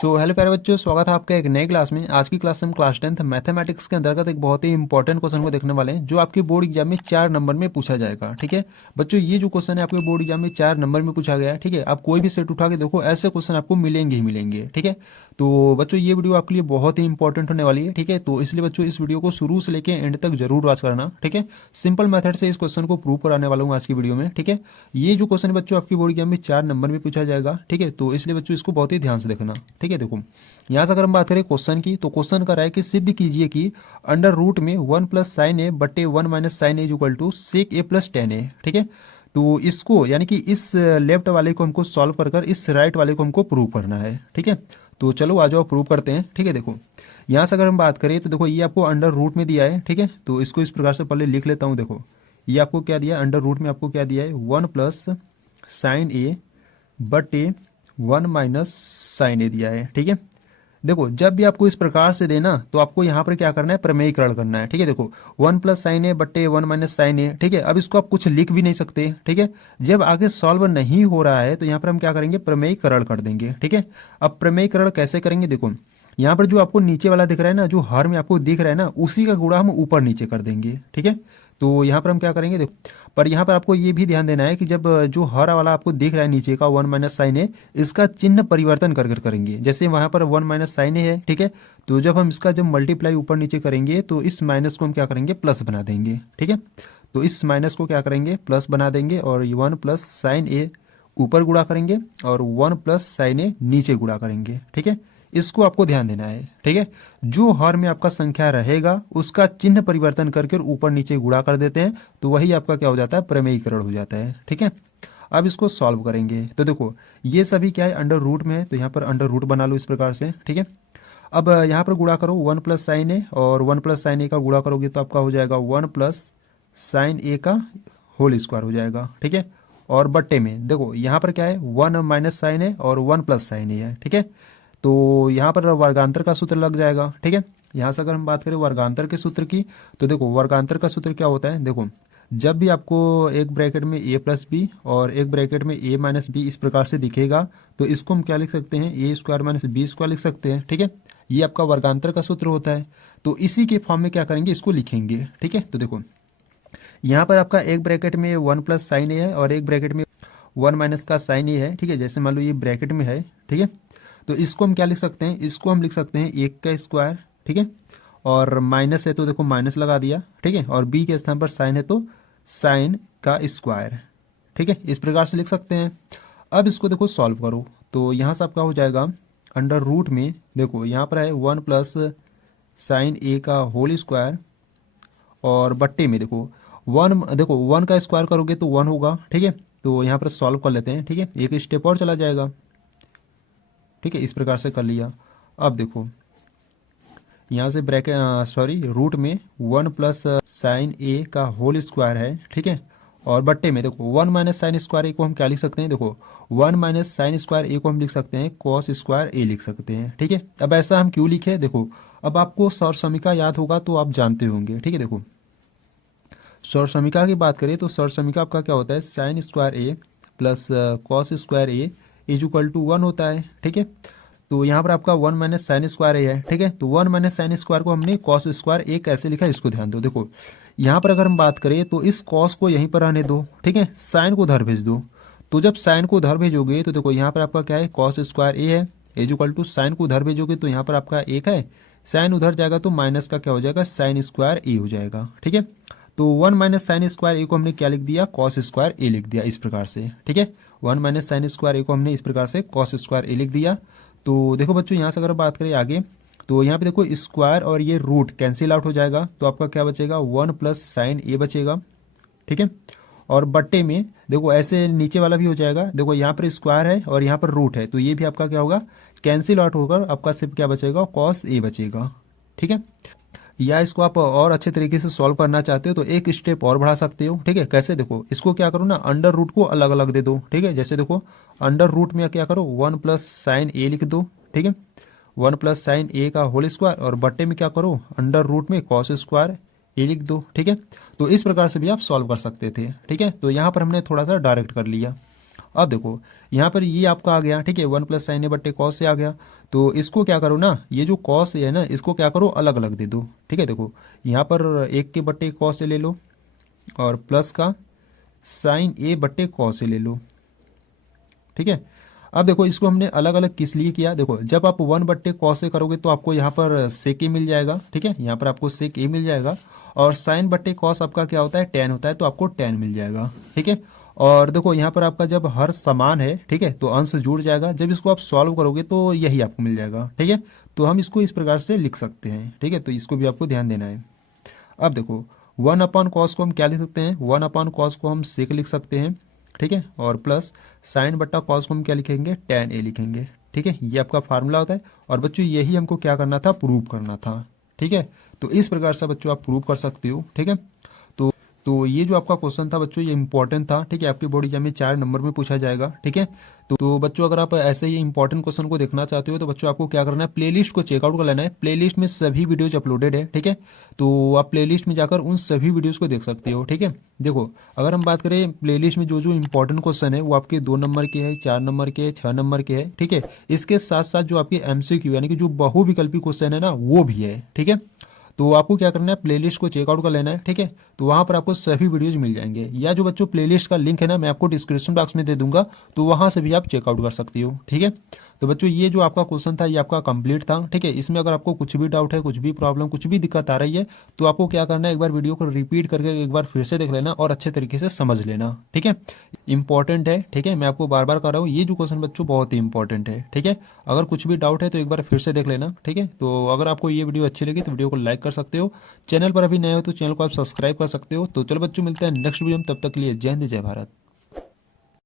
So hello प्यारे बच्चों, स्वागत है आपका एक नए क्लास में। आज की क्लास में हम क्लास 10th मैथमेटिक्स के अंतर्गत एक बहुत ही इंपॉर्टेंट क्वेश्चन को देखने वाले हैं, जो आपके बोर्ड एग्जाम में 4 नंबर में पूछा जाएगा। ठीक है बच्चों, ये जो क्वेश्चन है आपके बोर्ड एग्जाम में 4 नंबर में पूछा गया है। ठीक है, आप कोई भी सेट उठा के देखो, ऐसे क्वेश्चन आपको मिलेंगे ही मिलेंगे। ठीक है, तो बच्चों ये वीडियो आपके लिए बहुत ही इंपॉर्टेंट होने वाली है। ठीक है, तो इसलिए बच्चों इस वीडियो को शुरू से लेकर एंड तक जरूर वॉच करना। ठीक है, सिंपल मेथड से इस क्वेश्चन को प्रूव कराने वाला हूँ आज की वीडियो में। ठीक है, ये जो क्वेश्चन बच्चों आपकी बोर्ड एग्जाम में 4 नंबर में पूछा जाएगा। ठीक है, तो इसलिए बच्चों इसको बहुत ही ध्यान से देखना। ठीक है, देखो यहाँ से अगर हम बात करें क्वेश्चन की, तो क्वेश्चन कर रहा है कि सिद्ध कीजिए कि अंडर रूट में 1 प्लस साइन ए बटे 1 minus sine A equal to sec A plus tan A. ठीक है, तो इसको यानी कि इस लेफ्ट वाले को हमको सॉल्व कर इस राइट वाले को हमको प्रूव करना है। ठीक है, तो चलो आ जाओ प्रूव करते हैं। ठीक है, देखो यहाँ से अगर हम बात करें तो देखो ये आपको अंडर रूट में दिया है। ठीक है, तो इसको इस प्रकार से पहले लिख लेता हूँ। देखो ये आपको क्या दिया है, अंडर रूट में आपको क्या दिया है, 1 प्लस साइन ए बटे 1 माइनस साइन ए दिया है। ठीक है, देखो जब भी आपको इस प्रकार से देना तो आपको यहाँ पर क्या करना है, प्रमेयीकरण करना है। ठीक है, देखो 1 प्लस साइन ए बट्टे 1 माइनस साइन ए। ठीक है, अब इसको आप कुछ लिख भी नहीं सकते। ठीक है, जब आगे सॉल्व नहीं हो रहा है तो यहाँ पर हम क्या करेंगे, प्रमेयीकरण कर देंगे। ठीक है, अब प्रमेयीकरण कैसे करेंगे, देखो यहाँ पर जो आपको नीचे वाला दिख रहा है ना, जो हर में आपको दिख रहा है ना, उसी का गुणा हम ऊपर नीचे कर देंगे। ठीक है, तो यहाँ पर हम क्या करेंगे, देखो पर यहाँ पर आपको ये भी ध्यान देना है कि जब जो हर वाला आपको दिख रहा है नीचे का 1 माइनस साइन ए, इसका चिन्ह परिवर्तन कर करेंगे। जैसे वहां पर 1 माइनस साइन ए है। ठीक है, तो जब हम इसका जब मल्टीप्लाई ऊपर नीचे करेंगे तो इस माइनस को हम क्या करेंगे, प्लस बना देंगे। ठीक है, तो इस माइनस को क्या करेंगे, प्लस बना देंगे और 1 प्लस साइन ए ऊपर गुणा करेंगे और 1 प्लस साइन ए नीचे गुणा करेंगे। ठीक है, इसको आपको ध्यान देना है। ठीक है, जो हर में आपका संख्या रहेगा उसका चिन्ह परिवर्तन करके ऊपर नीचे गुणा कर देते हैं, तो वही आपका क्या हो जाता है, प्रमेयीकरण हो जाता है। ठीक है, अब इसको सॉल्व करेंगे तो देखो ये सभी क्या है, अंडर रूट में है, तो यहाँ पर अंडर रूट बना लो इस प्रकार से। ठीक है, अब यहाँ पर गुणा करो 1 प्लस साइन ए और 1 प्लस साइन ए का गुणा करोगे तो आपका हो जाएगा 1 प्लस साइन ए का होल स्क्वायर हो जाएगा। ठीक है, और बट्टे में देखो यहाँ पर क्या है, 1 माइनस साइन ए और 1 प्लस साइन ए है। ठीक है, तो यहाँ पर वर्गांतर का सूत्र लग जाएगा। ठीक है, यहाँ से अगर हम बात करें वर्गांतर के सूत्र की, तो देखो वर्गांतर का सूत्र क्या होता है, देखो जब भी आपको एक ब्रैकेट में a प्लस बी और एक ब्रैकेट में a माइनस बी इस प्रकार से दिखेगा, तो इसको हम क्या लिख सकते हैं, ए स्क्वायर माइनस बी स्क्वायर लिख सकते हैं। ठीक है, ये आपका वर्गांतर का सूत्र होता है, तो इसी के फॉर्म में क्या करेंगे, इसको लिखेंगे। ठीक है, तो देखो यहाँ पर आपका एक ब्रैकेट में 1 प्लस साइन ए है और एक ब्रैकेट में 1 माइनस का साइन ए है। ठीक है, जैसे मान लो ये ब्रैकेट में है। ठीक है, तो इसको हम क्या लिख सकते हैं, इसको हम लिख सकते हैं 1 का स्क्वायर। ठीक है, और माइनस है तो देखो माइनस लगा दिया। ठीक है, और बी के स्थान पर साइन है तो साइन का स्क्वायर। ठीक है, इस प्रकार से लिख सकते हैं। अब इसको देखो सॉल्व करो, तो यहाँ से आपका हो जाएगा अंडर रूट में, देखो यहाँ पर है 1 प्लस साइन ए का होल स्क्वायर और बट्टे में देखो 1, देखो 1 का स्क्वायर करोगे तो 1 होगा। ठीक है, तो यहाँ पर सॉल्व कर लेते हैं। ठीक है, एक स्टेप और चला जाएगा। ठीक है, इस प्रकार से कर लिया। अब देखो यहाँ से ब्रैकेट रूट में 1 प्लस साइन ए का होल स्क्वायर है। ठीक है, और बट्टे में देखो 1 माइनस साइन स्क्वायर ए को हम क्या लिख सकते हैं, देखो 1 माइनस साइन स्क्वायर ए को हम लिख सकते हैं कॉस स्क्वायर ए लिख सकते हैं। ठीक है, अब ऐसा हम क्यों लिखे, देखो अब आपको सौर समीका याद होगा तो आप जानते होंगे। ठीक है, देखो सौर समीका की बात करें तो सौर समीका आपका क्या होता है, sine square A plus cos square A is equal to 1 होता है। ठीक है, तो यहाँ पर आपका 1 माइनस साइन स्क्वायर ए है। ठीक है, तो 1 माइनस साइन स्क्वायर को हमने कॉस स्क्वायर ए कैसे लिखा है, इसको ध्यान दो। देखो यहाँ पर अगर हम बात करें तो इस कॉस को यहीं पर रहने दो। ठीक है, साइन को उधर भेज दो, तो जब साइन को उधर भेजोगे तो देखो यहाँ पर आपका क्या है, कॉस स्क्वायर ए है इज इक्वल टू साइन को उधर भेजोगे तो यहाँ पर आपका 1 है, साइन उधर जाएगा तो माइनस का क्या हो जाएगा, साइन स्क्वायर ए हो जाएगा। ठीक है, तो 1 माइनस साइन स्क्वायर ए को हमने क्या लिख दिया, कॉस स्क्वायर ए लिख दिया इस प्रकार से। ठीक है, 1 माइनस साइन स्क्वायर ए को हमने इस प्रकार से कॉस स्क्वायर ए लिख दिया। तो देखो बच्चों यहाँ से अगर बात करें आगे, तो यहाँ पे देखो स्क्वायर और ये रूट कैंसिल आउट हो जाएगा, तो आपका क्या बचेगा, 1 प्लस साइन ए बचेगा। ठीक है, और बट्टे में देखो ऐसे नीचे वाला भी हो जाएगा, देखो यहाँ पर स्क्वायर है और यहाँ पर रूट है, तो ये भी आपका क्या होगा, कैंसिल आउट होकर आपका सिर्फ क्या बचेगा, कॉस ए बचेगा। ठीक है, या इसको आप और अच्छे तरीके से सॉल्व करना चाहते हो तो एक स्टेप और बढ़ा सकते हो। ठीक है, कैसे, देखो इसको क्या करो ना, अंडर रूट को अलग अलग दे दो। ठीक है, जैसे देखो अंडर रूट में क्या करो, 1 प्लस साइन ए लिख दो। ठीक है, 1 प्लस साइन ए का होल स्क्वायर और बट्टे में क्या करो, अंडर रूट में कॉस स्क्वायर ए लिख दो। ठीक है, तो इस प्रकार से भी आप सॉल्व कर सकते थे। ठीक है, तो यहाँ पर हमने थोड़ा सा डायरेक्ट कर लिया। अब देखो यहाँ पर ये आपका आ गया, ठीक है, 1 प्लस साइन ए बट्टे कॉस से आ गया। तो इसको क्या करो ना, ये जो कॉस है ना, इसको क्या करो अलग अलग दे दो, ठीक है। देखो यहाँ पर 1 के बट्टे कॉस से ले लो और प्लस का साइन ए बट्टे कॉस से ले लो, ठीक है। अब देखो इसको हमने अलग अलग किस लिए किया, देखो जब आप 1 बट्टे कॉस से करोगे तो आपको यहाँ पर सेक ए मिल जाएगा, ठीक है, यहाँ पर आपको सेक ए मिल जाएगा। और साइन बट्टे कॉस आपका क्या होता है, टेन होता है, तो आपको टेन मिल जाएगा, ठीक है। और देखो यहाँ पर आपका जब हर समान है, ठीक है, तो अंश जुड़ जाएगा, जब इसको आप सॉल्व करोगे तो यही आपको मिल जाएगा, ठीक है। तो हम इसको इस प्रकार से लिख सकते हैं, ठीक है, तो इसको भी आपको ध्यान देना है। अब देखो 1/cos को हम क्या लिख सकते हैं, 1/cos को हम सेक लिख सकते हैं, ठीक है, और प्लस साइन बट्टा कॉस को हम क्या लिखेंगे, tan a लिखेंगे, ठीक है। ये आपका फार्मूला होता है और बच्चों यही हमको क्या करना था, प्रूव करना था, ठीक है। तो इस प्रकार से बच्चों आप प्रूव कर सकते हो, ठीक है। तो ये जो आपका क्वेश्चन था बच्चों ये इंपॉर्टेंट था, ठीक है, आपकी बोर्ड एग्जाम में 4 नंबर में पूछा जाएगा, ठीक है। तो बच्चों अगर आप ऐसे ही इंपॉर्टेंट क्वेश्चन को देखना चाहते हो तो बच्चों आपको क्या करना है, प्लेलिस्ट को चेकआउट कर लेना है। प्लेलिस्ट में सभी वीडियोज अपलोडेड है, ठीक है। तो आप प्लेलिस्ट में जाकर उन सभी वीडियोज को देख सकते हो, ठीक है। देखो अगर हम बात करें प्लेलिस्ट में जो जो इंपॉर्टेंट क्वेश्चन है वो आपके 2 नंबर के है, 4 नंबर के है, 6 नंबर के है, ठीक है। इसके साथ साथ जो आपके MCQ यानी कि जो बहुविकल्पी क्वेश्चन है ना वो भी है, ठीक है। तो आपको क्या करना है, प्लेलिस्ट को चेकआउट कर लेना है, ठीक है। तो वहां पर आपको सभी वीडियोज मिल जाएंगे, या जो बच्चों प्लेलिस्ट का लिंक है ना मैं आपको डिस्क्रिप्शन बॉक्स में दे दूंगा, तो वहां से भी आप चेकआउट कर सकती हो, ठीक है। तो बच्चों ये जो आपका क्वेश्चन था ये आपका कंप्लीट था, ठीक है। इसमें अगर आपको कुछ भी डाउट है, कुछ भी प्रॉब्लम, कुछ भी दिक्कत आ रही है तो आपको क्या करना है, एक बार वीडियो को रिपीट करके एक बार फिर से देख लेना और अच्छे तरीके से समझ लेना, ठीक है। इंपॉर्टेंट है, ठीक है, मैं आपको बार बार कर रहा हूँ, ये जो क्वेश्चन बच्चों बहुत ही इंपॉर्टेंट है, ठीक है। अगर कुछ भी डाउट है तो एक बार फिर से देख लेना, ठीक है। तो अगर आपको ये वीडियो अच्छी लगी तो वीडियो को लाइक कर सकते हो, चैनल पर अभी नए हो तो चैनल को आप सब्सक्राइब कर सकते हो। तो चलो बच्चों मिलते हैं नेक्स्ट वीडियो में, तब तक के लिए जय हिंद जय भारत।